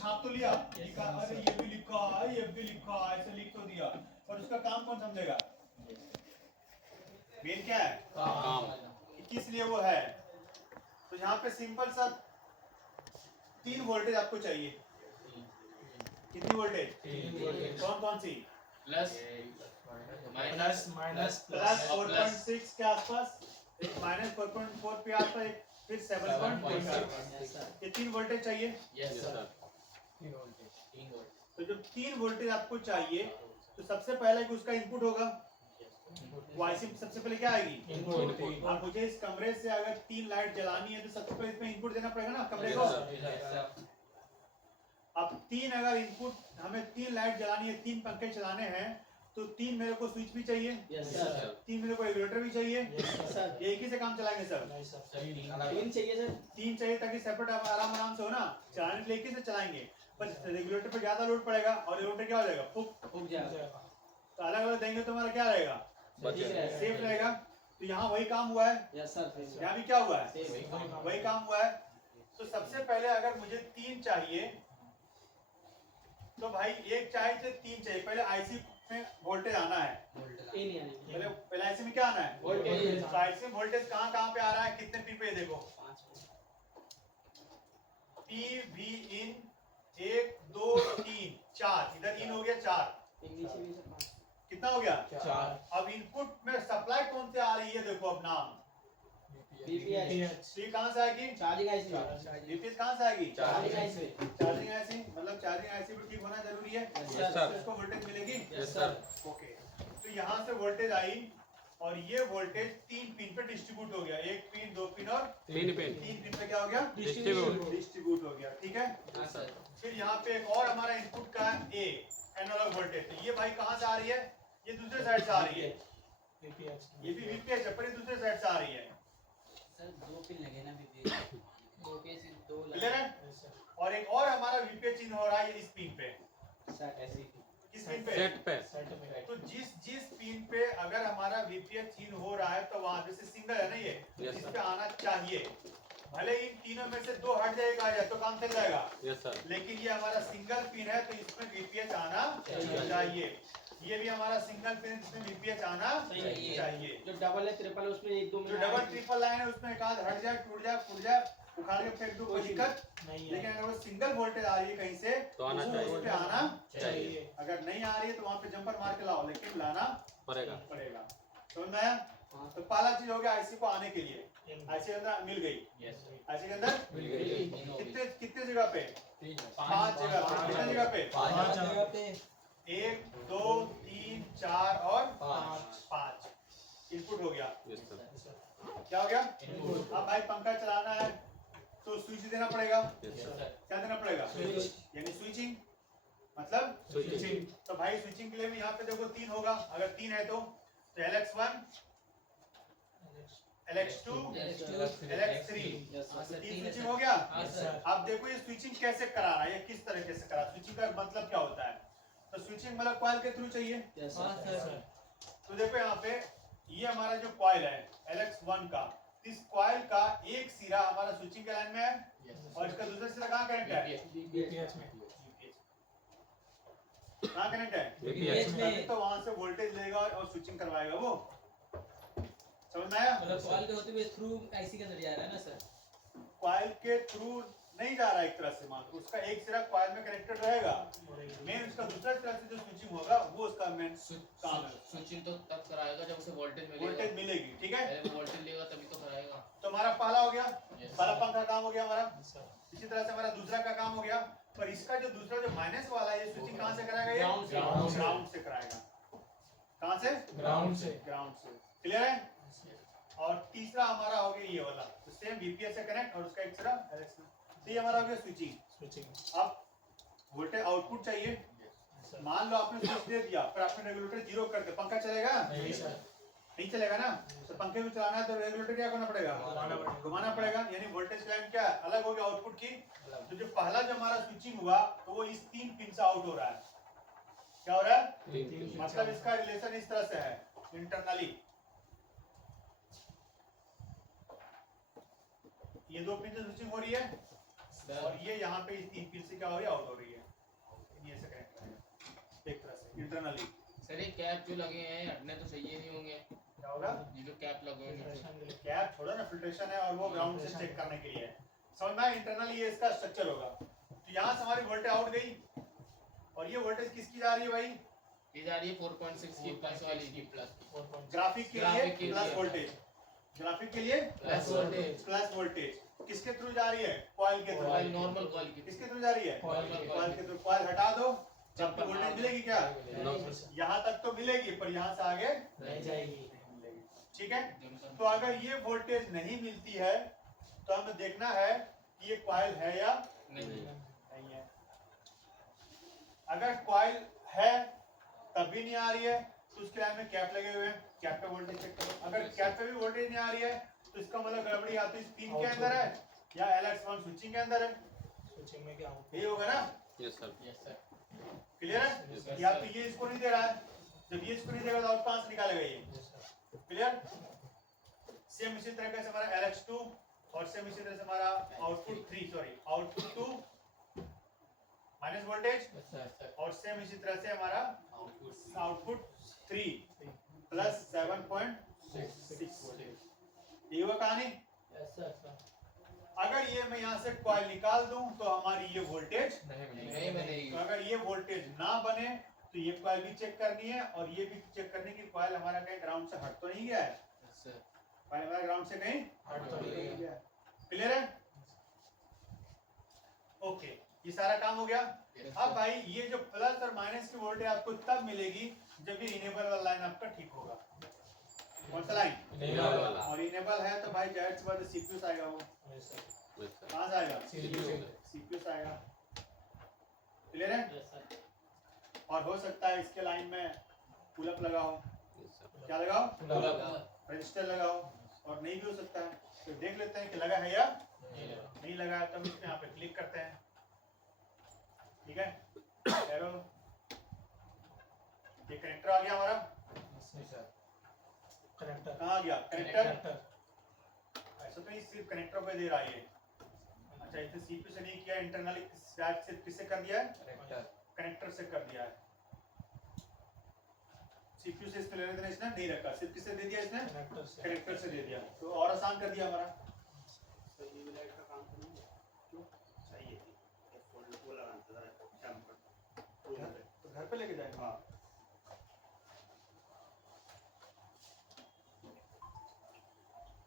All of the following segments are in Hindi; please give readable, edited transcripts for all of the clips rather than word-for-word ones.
छाप तो लिया, लिखा अरे ये भी लिखा है, ये भी लिखा है, ऐसे लिख तो दिया, पर उसका काम कौन समझेगा? मेन क्या है? काम। किस लिए वो है? तो यहाँ पे सिंपल सा 3 वोल्टेज आपको चाहिए। कितनी वोल्टेज? कौन कौन सी? प्लस माइनस प्लस 4.6 के आसपास, एक माइनस 4.4 के आसपास, एक फिर 7.4 के आसपास। ये 3 वोल्टेज चाहिए। Yes sir. तो जब 3 वोल्टेज आपको चाहिए तो सबसे पहले कि उसका इनपुट होगा, वो आईसी सबसे पहले क्या आएगी? इनपुट। अब मुझे इस कमरे से अगर 3 लाइट जलानी है तो सबसे पहले इसमें इनपुट देना पड़ेगा ना कमरे को। अब 3 अगर इनपुट, हमें 3 लाइट जलानी है, 3 पंखे चलाने हैं, तो 3 मेरे को स्विच भी चाहिए, 3 मेरे को रेगुलेटर भी चाहिए। ये एक ही से काम चलाएंगे सर? 3 चाहिए सर, 3 चाहिए ताकि सेपरेट आराम से हो ना, चलाने के लिए एक ही से चलाएंगे। पर रेगुलेटर पे ज्यादा लोड पड़ेगा और रेगुलेटर क्या हो जाएगा? फूक जाएगा। तो अलग अलग देंगे तो हमारा क्या रहेगा? सेफ रहेगा। तो यहाँ वही काम हुआ है। Yes sir. यहाँ भी क्या हुआ है? वही काम हुआ है। तो सबसे पहले अगर मुझे 3 चाहिए तो भाई एक चाहिए तो 3 चाहिए। पहले आईसी में वोल्टेज आना है, पहले आईसी में क्या आना है? वोल्टेज। तो आईसी में वोल्टेज कहाँ पे आ रहा है, कितने पी पे? देखो पी वी इन 1 2 3 4, इधर इन हो गया 4, कितना हो गया? 4। अब इनपुट में सप्लाई कौन से आ रही है? देखो अब नाम सी कहाँ से आएगी? Charging IC. वीपीएस कहाँ से आएगी? Charging IC. चार्जिंग आईसी मतलब चार्जिंग आईसी भी ठीक होना जरूरी है। इसको वोल्टेज मिलेगी। Yes sir. ओके, तो यहाँ से वोल्टेज आई और ये वोल्टेज 3 पिन पे डिस्ट्रीब्यूट हो गया। 1 पिन, 2 पिन और 3 पिन पे क्या हो गया? डिस्ट्रीब्यूट हो गया। ठीक है। फिर यहाँ पे एक और हमारा इनपुट का ए एनालॉग वोल्टेज। तो ये भाई कहाँ से आ रही है? ये दूसरे साइड से आ रही है। ये भी वीपीएस है पर ये दूसरे साइड से आ रही है। सर 2 पिन लगे ना वीपीएस, 2 पिन 2 क्लियर है? और एक और हमारा वीपीएस चिन्ह हो रहा है इस पिन पे। किस पिन पे? सेट पे। तो जिस पिन पे अगर हमारा वीपीएस चिन्ह हो रहा है तो वहां पे से सिंगल है ना ये, इस पे आना चाहिए। भले इन तीनों में से 2 हट जाएगा आ जाए तो काम चल जाएगा। Yes sir. लेकिन ये हमारा सिंगल पिन है तो इसमें वीपीएस आना चाहिए। ये भी हमारा सिंगल पिन, इसमें वीपीएस आना चाहिए। जो डबल है ट्रिपल है उसमें 1 2 में, जो डबल ट्रिपल लाइन है उसमें एक आध हट जाए, टूट जाए, फूट जाए, उखाड़ के फेंक दो, कोई दिक्कत नहीं है। लेकिन अगर वो सिंगल वोल्टेज आ रही है कहीं से तो आना चाहिए। उस पे आना चाहिए। अगर नहीं आ रही है तो वहां पे जंपर मार के लाओ, लेकिन लाना पड़ेगा। समझ में आया? तो पहला चीज हो गया आईसी को आने के लिए, आईसी के अंदर मिल गई। आईसी के अंदर मिल गई। कितने जगह पे? 5 जगह पे। कितने जगह पे? 5 जगह पे। 1 2 3 4 और 5 इनपुट हो गया। क्या हो गया? अब भाई पंखा चलाना है तो स्विच देना पड़ेगा। क्या देना पड़ेगा? यानी स्विचिंग मतलब स्विचिंग। तो भाई स्विचिंग के लिए भी यहाँ पे देखो 3 होगा। अगर 3 है तो LX1 LX2 LX3 3 स्विचिंग हो गया। अब देखो ये स्विचिंग कैसे कराना है, ये किस तरीके से करा। स्विचिंग का मतलब क्या होता है? तो स्विचिंग मतलब कॉइल के थ्रू चाहिए। तो देखो यहाँ पे ये हमारा जो कॉइल है LX1 का, इस कॉइल का एक सिरा हमारा स्विचिंग के लाइन में है और इसका दूसरा सिरा कहाँ कनेक्ट है? वीपीएस में। कहाँ कनेक्ट है? वीपीएस में। तो वहां से वोल्टेज लेगा और स्विचिंग करवाएगा वो। समझ में आया? मतलब कॉइल के होते हुए थ्रू आईसी के अंदर जा रहा है ना सर? कॉइल के थ्रू नहीं जा रहा है एक तरह से, मान उसका एक सिरा कॉइल में कनेक्टेड रहेगा, मेन उसका दूसरा सिरा से जो स्विचिंग होगा वो उसका मेन काम है। स्विचिंग तो तब कराएगा जब उसे वोल्टेज मिलेगी। ठीक है, वोल्टेज लेगा तभी तो कराएगा। तो हमारा पहला हो गया, पहला पंखा काम हो गया हमारा। इसी तरह से हमारा दूसरा का काम हो गया। पर इसका जो दूसरा जो माइनस वाला है ये स्विचिंग कहाँ से कराएगा? ये ग्राउंड से कराएगा। कहाँ से? ग्राउंड से। क्लियर है? और तीसरा हमारा हो गया ये वाला, तो सेम वीपीएस से कनेक्ट और उसका एक सिरा LX में। तो ये हमारा हो गया स्विचिंग। अब वोल्टेज आउटपुट चाहिए। मान लो आपने स्विच दे दिया पर आपने रेगुलेटर 0 कर दिया, पंखा चलेगा? नहीं चलेगा ना। तो पंखे को चलाना है तो रेगुलेटर क्या करना पड़ेगा? घुमाना पड़ेगा। यानी वोल्टेज लाइन क्या अलग हो गया आउटपुट की। तो जो पहला जो हमारा स्विचिंग हुआ तो वो इस 3 पिन से आउट हो रहा है। क्या हो रहा है? मतलब इसका रिलेशन इस तरह से है इंटरनली। ये 2 पिन से स्विचिंग हो रही है, सर और ये यहाँ पे इस 3 पिन से क्या हो रही है, आउट हो रही है, ये ऐसे कनेक्ट करेगा एक तरह से इंटरनली। सर ये कैप जो लगे हैं हटने तो चाहिए नहीं होंगे, क्या होगा, ये जो कैप लगे हुए हैं कैप छोड़ो ना, फिल्ट्रेशन है और वो ग्राउंड से चेक करने के लिए है, समझ में आया। इंटरनली ये इसका स्ट्रक्चर होगा। तो यहाँ से हमारी वोल्टेज आउट गई और ये वोल्टेज किसकी जा रही है भाई, ये जा रही है 4.6 की प्लस वाली की प्लस ग्राफिक के ग्राफिक के लिए प्लस लिए। वोल्टेज, ग्राफिक के लिए प्लस वोल्टेज प्लस वोल्टेज किसके थ्रू जा रही है, कॉइल के थ्रू। कॉइल नॉर्मल कॉइल की किसके थ्रू जा रही है, Coil कॉइल के थ्रू। कॉइल हटा दो, जब तक वोल्टेज मिलेगी क्या, यहाँ तक तो मिलेगी पर यहाँ से आगे नहीं जाएगी। मिलेगी, ठीक है। तो अगर ये वोल्टेज नहीं मिलती है तो हमें देखना है कि ये कॉइल है या नहीं नहीं है। अगर कॉइल है तब भी नहीं आ रही है तो उसके लाइन में कैप लगे हुए हैं, कैप पे वोल्टेज चेक करो। अगर कैप पे भी वोल्टेज नहीं आ रही है तो इसका मतलब गड़बड़ी या तो इस पिन के अंदर है या LX1 स्विचिंग के अंदर है, स्विचिंग में क्या होता यही होगा ना, यस सर क्लियर है। या तो ये इसको नहीं दे रहा है, जब ये इसको नहीं देगा तो आउट कहां से निकालेगा ये, है? क्लियर। सेम इसी तरह से हमारा LX2 और सेम इसी तरह से हमारा output 3 sorry output 2 minus voltage और सेम इसी तरह से हमारा आउटपुट 3 प्लस 7.6 वोल्टेज। ये हुआ कहानी। अगर ये मैं यहाँ से कॉइल निकाल दूं तो हमारी ये वोल्टेज नहीं बनेगी। तो अगर ये वोल्टेज ना बने तो ये कॉइल भी चेक करनी है और ये भी चेक करने की कॉइल हमारा कहीं ग्राउंड से हट तो नहीं गया है, कॉइल हमारा ग्राउंड से कहीं हट तो नहीं गया। क्लियर है, ओके, ये सारा काम हो गया। अब भाई ये जो प्लस और माइनस की वोल्टेज आपको तब मिलेगी जब ये इनेबल वाला लाइन आपका ठीक होगा। कौन सा लाइन, और इनेबल है तो भाई जाहिर सी बात है सीपीयू से आएगा, वो कहां से आएगा, सीपीयू से आएगा। क्लियर है, और हो सकता है इसके लाइन में पुल अप लगाओ, क्या लगाओ, रजिस्टर लगाओ, और नहीं भी हो सकता है तो देख लेते हैं कि लगा है या नहीं लगा है, तब इसमें यहाँ पे क्लिक करते हैं, ठीक है। एरो, ये कनेक्टर आ गया हमारा, कनेक्टर कहाँ आ गया कनेक्टर, ऐसा तो नहीं सिर्फ कनेक्टर पे दे रहा है ये, अच्छा इसने सीपीयू से नहीं किया, इंटरनली सिर्फ किससे कर दिया है, कनेक्टर से कर दिया है। सीपीयू से इसमें लेने देना इसने नहीं रखा, सिर्फ किससे दे दिया इसने, कनेक्टर से दे दिया, तो और आसान कर दिया हमारा। तो यूवी लाइट का काम करेंगे क्यों चाहिए एक फोल्डर को लगाना था जरा काम कर तो घर पे लेके जाएंगे, हां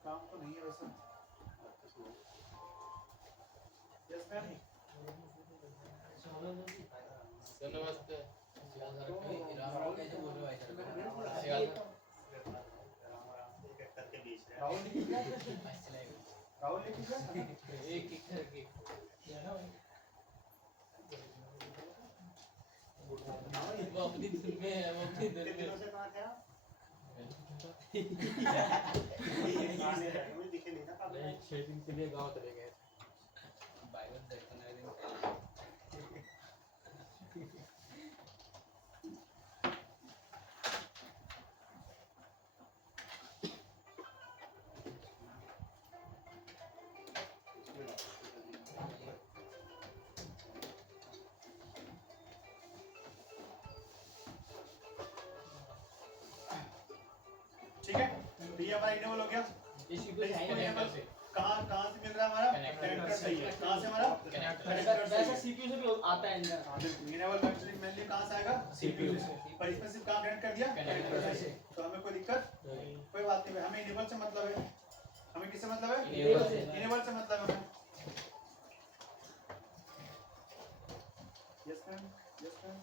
काम तो नहीं है वैसे। यस मैम, नमस्ते। कैसे बोल रहे हो भाई एक करके बेच रहे हैं राहुल लेके गया, राहुल लेके गया, एक एक करके वो अपनी धुन में है, वो अपनी धुन कितने में। दिनों से कहां थे आप मुझे दिखे नहीं ना काफी नहीं 6 दिन के लिए गांव चले गए। बाइबल देखते ना दिन ठीक है। तो ये हमारा इनेबल हो गया। इसकी इनेबल कहाँ से मिल रहा है हमारा, कनेक्टर से ही है, कहाँ से हमारा कनेक्टर से वैसा सीपीयू से भी आता है अंदर। हाँ बिल्कुल, इनेबल एक्चुअली मेनली कहाँ से आएगा, सीपीयू से, पर इसमें सिर्फ कहाँ कनेक्ट कर दिया, कनेक्टर से, तो हमें कोई दिक्कत कोई बात नहीं, हमें इनेबल से मतलब है, हमें किससे मतलब है, Enable से। इनेबल से मतलब है। Yes ma'am, yes ma'am.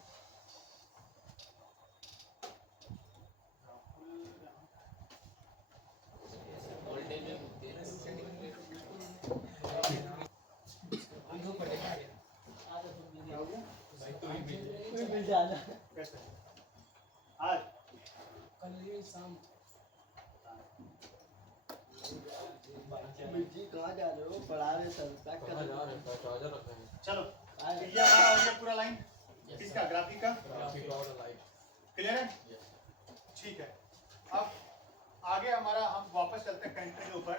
Voltage में होती है। क्या हो गया? मिल जाना कैसे? आज कल ये शाम जी कहाँ जा रहे हो, पढ़ा रहे सर, पैक कर कहाँ जा रहे रहे हैं, चार्जर रखे हैं। चलो, तो ये हमारा हो गया पूरा लाइन किसका, ग्राफिक का, ग्राफिक और लाइट। क्लियर है, ठीक है। अब आगे हमारा हम वापस चलते हैं कनेक्टर के ऊपर।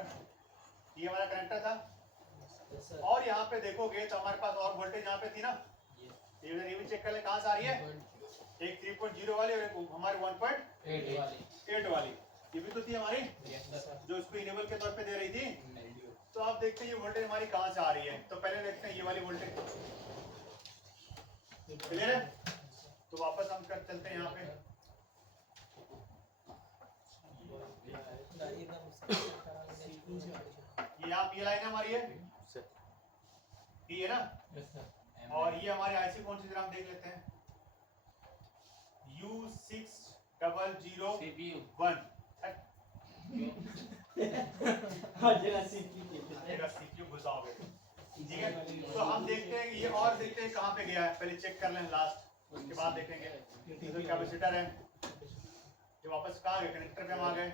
ये हमारा कनेक्टर था, और यहाँ पे देखोगे तो हमारे पास और वोल्टेज यहाँ पे थी ना, ये भी चेक कर ले कहाँ से आ रही है, एक 3.0 वाली और एक हमारे 1.8 वाली, ये भी तो थी हमारी जो इसको इनेबल के तौर पे दे रही थी। तो आप देखते हैं ये वोल्टेज हमारी कहाँ से आ रही है, तो पहले देखते हैं ये वाली वोल्टेज क्लियर है। तो वापस हम कर चलते हैं यहाँ पे, ये यहाँ ये लाइन हमारी है, ये है ना, और ये हमारी आईसी कौन सी जरा हम देख लेते हैं, U6001 CPU घुसाओगे, ठीक है। तो हम देखते हैं कि ये और देखते हैं कहाँ पे गया है, पहले चेक कर लें लास्ट, उसके बाद देखेंगे। तो कैपेसिटर है, ये वापस कहाँ गए, कनेक्टर पे हम आ गए,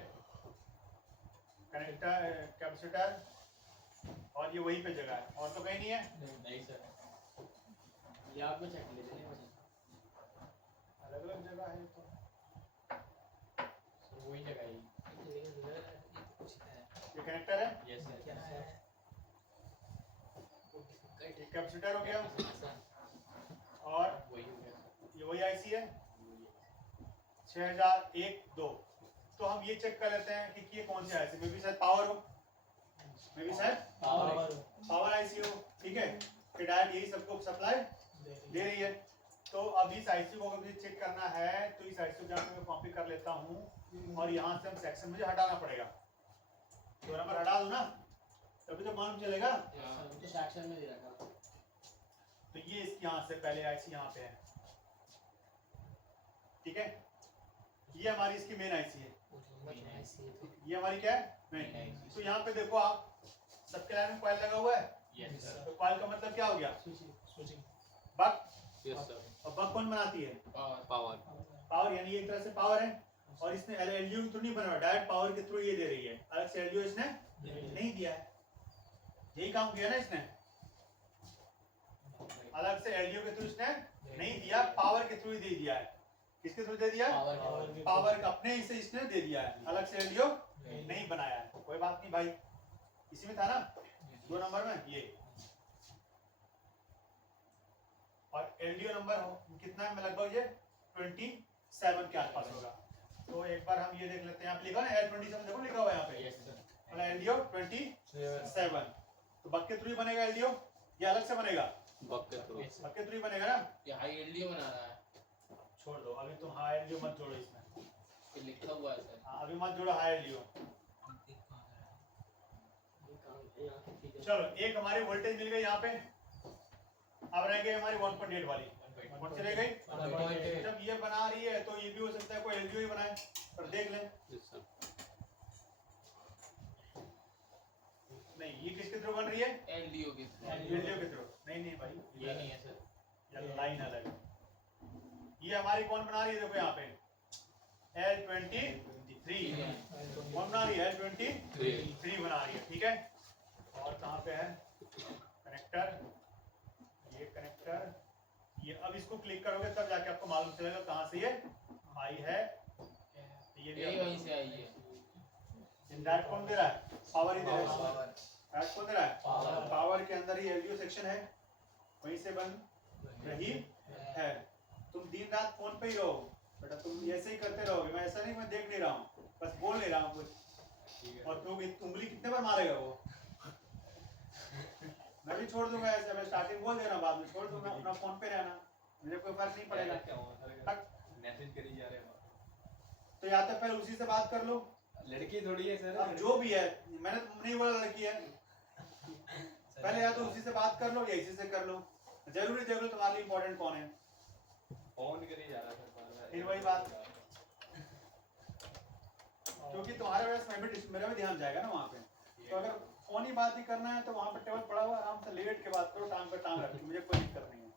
कनेक्टर कैपेसिटर, और ये वहीं पे जगह है, और तो कहीं नहीं है। नहीं सर, ये आप में चेक ले लेने अलग अलग जगह है तो वही जगह ही। ये कनेक्टर है, यस सर, कैपेसिटर हो गया, और वही हो गया। ये वही आईसी है 6001-2। तो हम ये चेक कर लेते हैं कि ये कौन सी आईसी, मे भी शायद पावर हो, मे भी शायद पावर आईसी हो, ठीक है, कि डायरेक्ट यही सबको सप्लाई दे रही है। तो अब इस आईसी को अगर चेक करना है तो इस आईसी को जाकर मैं कॉपी कर लेता हूँ, और यहाँ से हम सेक्शन मुझे हटाना पड़ेगा, तो नंबर हटा दो ना तभी तो मालूम चलेगा। तो सेक्शन में दे रखा। तो ये इसके यहाँ से पहले आईसी यहाँ पे है, ठीक है, ये हमारी इसकी मेन आईसी है, ये हमारी क्या है मेन। तो यहाँ पे देखो आप सबके लाइन में कॉइल लगा हुआ है, यस सर, तो कॉइल का मतलब क्या हो गया, बक, यस सर, और बक कौन बनाती है, पावर पावर, यानी एक तरह से पावर है। और इसने एलडीओ के थ्रू नहीं बना, डायरेक्ट पावर के थ्रू ये दे रही है, अलग से एलडीओ इसने नहीं दिया है, यही काम किया ना इसने, अलग से एलडीओ के थ्रू इसने नहीं दिया, पावर के थ्रू ही दे दिया है। किसके थ्रू दे दिया, पावर का अपने से इसने दे दिया है, अलग से एलडीओ नहीं बनाया है। कोई बात नहीं भाई, इसी में था ना 2 नंबर में ये, और एलडीओ नंबर कितना है, लगभग ये 27 के आसपास होगा। तो एक बार हम ये देख लेते हैं, आप लिखा ना L27 देखो लिखा हुआ है यहाँ पे, यस सर, और एलडीओ 27, तो बक के थ्रू ही बनेगा एलडीओ, या अलग से बनेगा, बक के थ्रू, बक के थ्रू ही बनेगा ना। ये हाई एलडीओ बना रहा है, छोड़ दो अभी, तुम हाई एलडीओ मत जोड़ो इसमें, ये लिखा हुआ है सर। हाँ, अभी मत जोड़ो हाई एलडीओ। चलो एक हमारी वोल्टेज मिल गई यहाँ पे, अब रह गई हमारी 1.8 वाली, कौन सी रह गई, जब ये बना रही है तो ये भी हो सकता है कोई एलडीओ ही बनाए, पर देख लें। यस सर, नहीं, ये किसके थ्रू बन रही है, एलडीओ के एलडीओ के थ्रू, नहीं भाई, ये नहीं है सर, ये लाइन अलग है। ये हमारी कौन बना रही है, देखो यहाँ पे L23, कौन बना रही है, L23 बना रही है, ठीक है। और कहाँ पे है कनेक्टर, ये कनेक्टर, ये अब इसको क्लिक करोगे तब जाके आपको मालूम चलेगा कहाँ से ये आई है। ये भी वहीं से आई है। डायरेक्ट कौन दे रहा है, पावर ही दे रहा है, डायरेक्ट कौन दे रहा है, पावर के अंदर ही एलडीओ सेक्शन है, वहीं से बन रही है। तुम दिन रात फोन पे ही रहो बेटा, तुम ऐसे ही करते रहोगे, मैं ऐसा नहीं, मैं देख नहीं रहा हूँ, बस बोल नहीं रहा हूँ कुछ, और तुम उंगली कितने बार मारेगा वो, मैं भी छोड़ दूंगा ऐसे, मैं स्टार्टिंग बोल दे रहा हूँ, बाद में छोड़ दूंगा, अपना फोन पे रहना, मुझे कोई फर्क नहीं पड़ेगा। मैसेज करी जा रहे हैं, तो या तो पहले उसी से बात कर लो, लड़की थोड़ी है सर, अब जो भी है, मैंने नहीं बोला लड़की है, पहले या तो उसी से बात कर लो या इसी से कर लो, जरूरी देख लो तुम्हारे लिए इंपॉर्टेंट कौन है, फोन करी जा रहा है फिर वही बात, क्योंकि तुम्हारे वजह से मेरा भी ध्यान जाएगा ना वहाँ पे। तो अगर फोन ही बात ही करना है तो वहाँ पर टेबल पड़ा हुआ, आराम से लेट के बात करो, टांग पे टांग रख के, मुझे कोई दिक्कत नहीं है,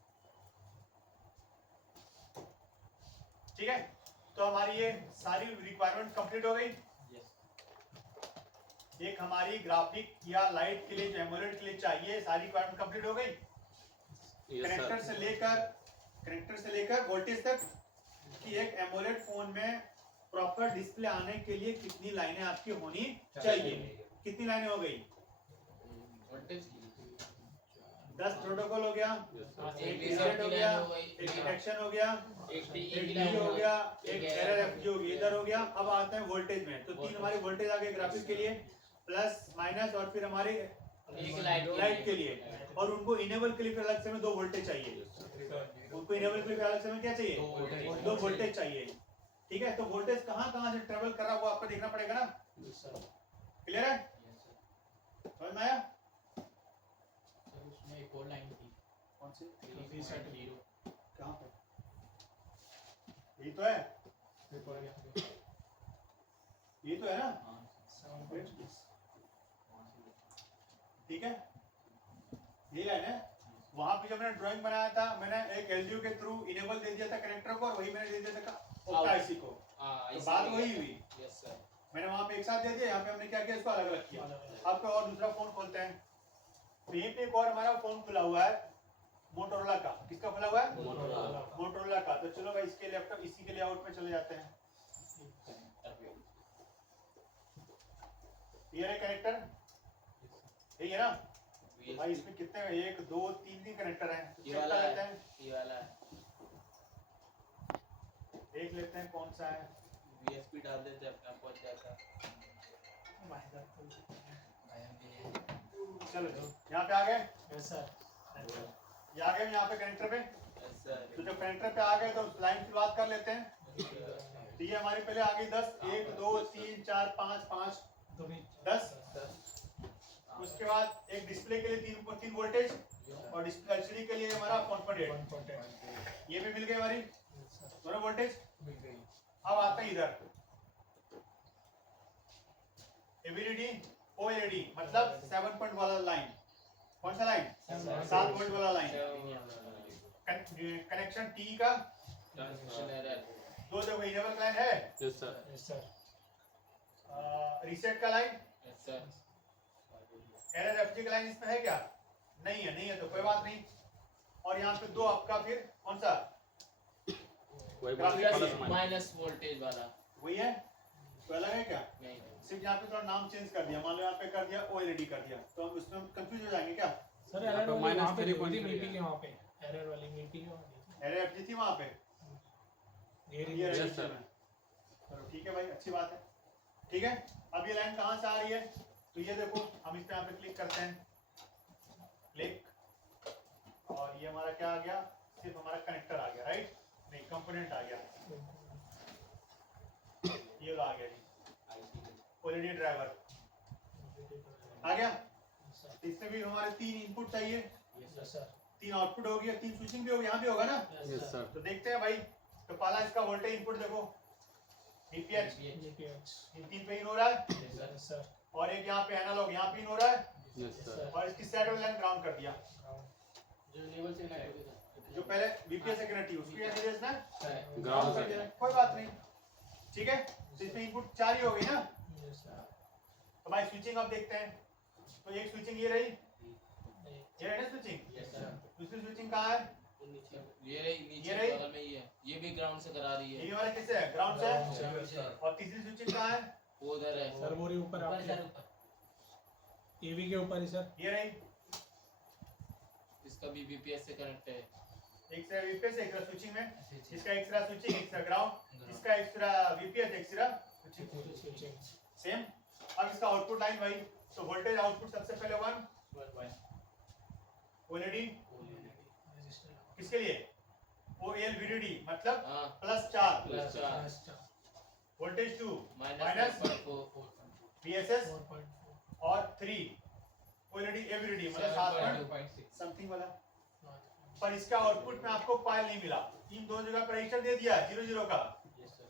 ठीक है। तो हमारी ये सारी रिक्वायरमेंट कंप्लीट हो गई। एक हमारी ग्राफिक या लाइट के लिए, एमोलेड के लिए चाहिए, सारी रिक्वायरमेंट कंप्लीट हो गई। कनेक्टर से लेकर वोल्टेज तक कि एक एमोलेड फोन में प्रॉपर डिस्प्ले आने के लिए कितनी लाइनें आपकी होनी चाहिए, कितनी लाइनें हो गई, वोल्टेज 10 प्रोटोकॉल हो गया, एक एक रीसेट हो गया, एक एक कनेक्शन हो गया, एक एक डी हो गया, एक एरर एफजी हो गया, इधर हो गया। अब आते हैं वोल्टेज में, तो तीन हमारे वोल्टेज आ गए ग्राफिक के लिए, प्लस माइनस और फिर हमारे एक लाइट के लिए, और उनको इनेबल के लिए फिर अलग से हमें 2 वोल्टेज चाहिए। उनको इनेबल के लिए फिर अलग से हमें क्या चाहिए? 2 वोल्टेज चाहिए। ठीक है, तो वोल्टेज कहाँ से ट्रेवल कर रहा है वो आपको देखना पड़ेगा ना। क्लियर है? समझ में आया? उसमें एक और लाइन थी कौन सी? 3.0 कहाँ पे? यही तो है, यही तो है ना। ठीक है, यही लाइन है। वहां पे जब मैंने ड्राइंग बनाया था, मैंने एक एलडीओ के थ्रू इनेबल दे दिया था कनेक्टर को, और वही मैंने दे दिया था ऑक्टा आईसी को। तो बात वही हुई। Yes sir. मैंने वहां पे एक साथ दे दिया, यहाँ पे हमने क्या किया, इसको अलग अलग किया। अब कोई और दूसरा फोन खोलते हैं, तो यहीं पे एक और हमारा फोन खुला हुआ है मोटोरोला का। किसका खुला हुआ है? मोटोरोला का। तो चलो भाई इसके लैपटॉप इसी के लेआउट में चले जाते हैं। ये है कनेक्टर, यही है ना भाई। इसमें कितने, 1 2 3 ही कनेक्टर हैं। ये वाला लेते है, हैं, ये वाला है। देख लेते हैं कौन सा है। वीएसपी डाल देते अपना पहुंच जाता। चलो यहाँ पे आ गए, ये आ गए यहाँ पे कनेक्टर पे। Yes sir. तो जब कनेक्टर पे आ गए तो लाइन की बात कर लेते हैं। तो ये हमारी पहले आ गई 10, 1 2 3 4 5 5 10। उसके बाद एक डिस्प्ले के लिए 3 वोल्टेज, और डिस्प्ले एलसीडी के लिए हमारा 1.8। ये भी मिल गई हमारी दोनों वोल्टेज। अब आते हैं इधर एवीडीडी ओएलईडी, मतलब 7 पॉइंट वाला लाइन। कौन सा लाइन? 7 वोल्ट वाला लाइन। कनेक्शन टी का ट्रांसमिशन एरर। 2 जगह इनेबल लाइन है। Yes sir. रीसेट का line, yes sir. Error FG का लाइन इसमें है क्या? नहीं है, नहीं है तो कोई बात नहीं। और यहाँ पे 2 आपका फिर कौन सा? माइनस वोल्टेज वाला। वही है, कोई अलग है क्या? नहीं सिर्फ यहाँ पे थोड़ा नाम चेंज कर दिया, मान लो यहाँ पे कर दिया ओएलईडी कर दिया, तो हम उसमें कंफ्यूज हो जाएंगे क्या? सर एरर वाली वहां पे थी मीटिंग के वहां पे, एरर वाली मीटिंग के वहां पे एरर एफजी थी वहाँ पे। ये ये रही। रजिस्टर में। चलो ठीक है भाई, अच्छी बात है। ठीक है, अब ये लाइन कहाँ से आ रही है? तो ये देखो, हम इस पे यहाँ पे क्लिक करते हैं, क्लिक, और ये हमारा क्या आ गया? सिर्फ हमारा कनेक्टर आ गया, राइट? नहीं, कंपोनेंट आ गया, ये लो आ गया जी, ओएलईडी ड्राइवर आ गया। इसमें भी हमारे 3 इनपुट चाहिए, यस सर। 3 आउटपुट हो गया, 3 स्विचिंग भी हो, यहाँ भी होगा ना। Yes sir. तो देखते हैं भाई। तो पहला इसका वोल्टेज इनपुट देखो, VPH वीपीएच। इन 3 पे इन हो रहा है, यस सर। और एक यहाँ पे एनालॉग यहाँ पे इन हो रहा है, यस सर। और इसकी साइड वाली लाइन ग्राउंड कर दिया। जो इनेबल से कनेक्ट हो गया जो पहले VPH से कनेक्ट थी उसकी एड्रेस ना ग्राउंड ग्राउंड कर दिया, कोई बात नहीं। ठीक है, तो इसमें इनपुट 4 ही हो गई ना। Yes sir. तो भाई स्विचिंग अब देखते हैं। तो एक स्विचिंग ये रही, ये रही ना स्विचिंग। Yes sir. दूसरी स्विचिंग कहाँ है? ये रही नीचे ये रही? बगल में ही है। ये भी ग्राउंड से करा रही है। ये वाला किससे है? ग्राउंड से है। और तीसरी स्विचिंग कहाँ है? वो उधर है। सर वो रही ऊपर ऊपर आपके सर ऊपर एवी के ऊपर ही सर। ये रही, इसका भी बीपीएस से कनेक्ट है। एक से VPH एक स्विचिंग में, इसका एक्स्ट्रा स्विचिंग एक्स्ट्रा ग्राउंड, इसका extra VPH extra switching, same. अब इसका आउटपुट लाइन भाई, तो वोल्टेज आउटपुट सबसे पहले 1 ओएलईडी किसके लिए? OLVDD मतलब हाँ +4, +4 वोल्टेज 2 माइनस VSS और 3 OLED एवरीडी मतलब 7 समथिंग वाला। पर इसका आउटपुट में आपको कॉइल नहीं मिला। इन दो जगह पर रजिस्टर दे दिया 00 का,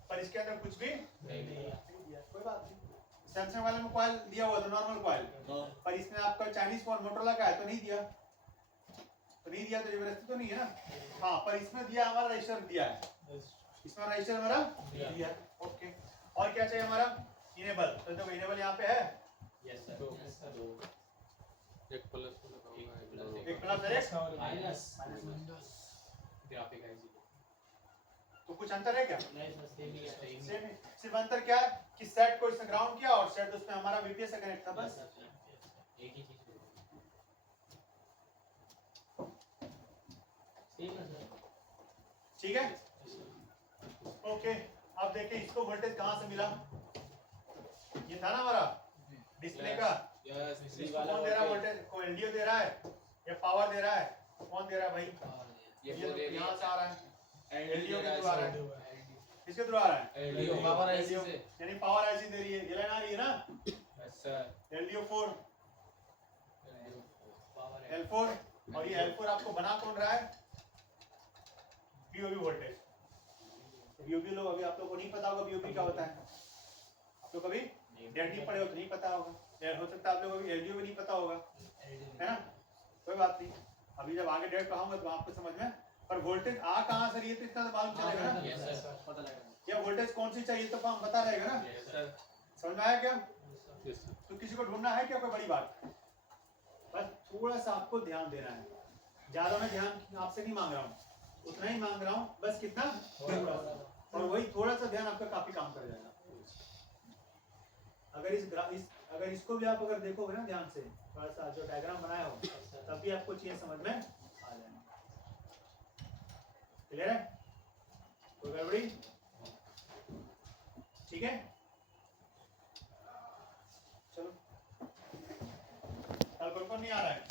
पर इसके अंदर कुछ भी नहीं दिया। कोई बात नहीं, सैमसंग वाले में कॉइल दिया हुआ था नॉर्मल कॉइल, पर इसमें आपका चाइनीज फोन मोटरोला का है तो नहीं दिया। तो नहीं दिया तो जबरदस्ती तो नहीं है ना। हाँ, पर इसमें दिया हमारा रजिस्टर दिया है, इसमें रजिस्टर हमारा दिया है। ओके, और क्या चाहिए हमारा? इनेबल। तो देखो इनेबल यहाँ पे है, यस सर। एक प्लस एक प्लस है एक माइनस ग्राफिक आईसी। तो कुछ अंतर है क्या? नहीं सर सेम ही है सेम है। सिर्फ अंतर क्या है कि सेट को इसने ग्राउंड किया और सेट उसमें हमारा VPS से कनेक्ट था बस। एक ही चीज। ठीक है सर। ठीक है ओके। अब देखिए इसको वोल्टेज कहाँ से मिला, ये था ना हमारा डिस्प्ले का। यस इसको कौन दे रहा है वोल्टेज, कोई एलडीओ दे रहा है या पावर दे रहा है, कौन दे रहा है भाई, ये ये पूरे यहाँ से आ रहा है, एलडीओ के थ्रू आ रहा है, किसके थ्रू आ रहा है, एलडीओ पावर आईसी LDO, से। यानी पावर आईसी दे रही है, ये लाइन आ रही है ना, यस सर। एलडीओ 4 पावर है। L4, और ये L4 आपको बना कौन रहा है, बीओबी वोल्टेज। बीओबी लोग अभी आप लोगों को नहीं पता होगा बीओबी क्या होता है, आप लोग कभी डेट नहीं पढ़े हो तो नहीं पता होगा, या हो सकता है आप लोगों को एलडीओ भी नहीं पता होगा, है ना, कोई बात नहीं। अभी जब आगे डेट पढ़ाऊंगा तो आपको समझ में, पर वोल्टेज आ कहाँ से रही है तो इतना तो मालूम चलेगा ना, यस सर। पता लगा। या वोल्टेज कौन सी चाहिए तो हम पता रहेगा ना, यस सर। समझ में आया क्या। Yes sir. तो किसी को ढूंढना है क्या, कोई बड़ी बात, बस थोड़ा सा आपको ध्यान देना है, ज्यादा मैं ध्यान आपसे नहीं मांग रहा हूँ, उतना ही मांग रहा हूँ, बस कितना, थोड़ा सा, और वही थोड़ा सा ध्यान आपका काफी काम कर जाएगा। अगर इसको भी आप अगर देखोगे ना ध्यान से, थोड़ा सा जो डायग्राम बनाया हो, तब भी आपको चीजें समझ में आ जाएंगी। क्लियर है, कोई गड़बड़ी, ठीक है, चलो कल कौन नहीं आ रहा है।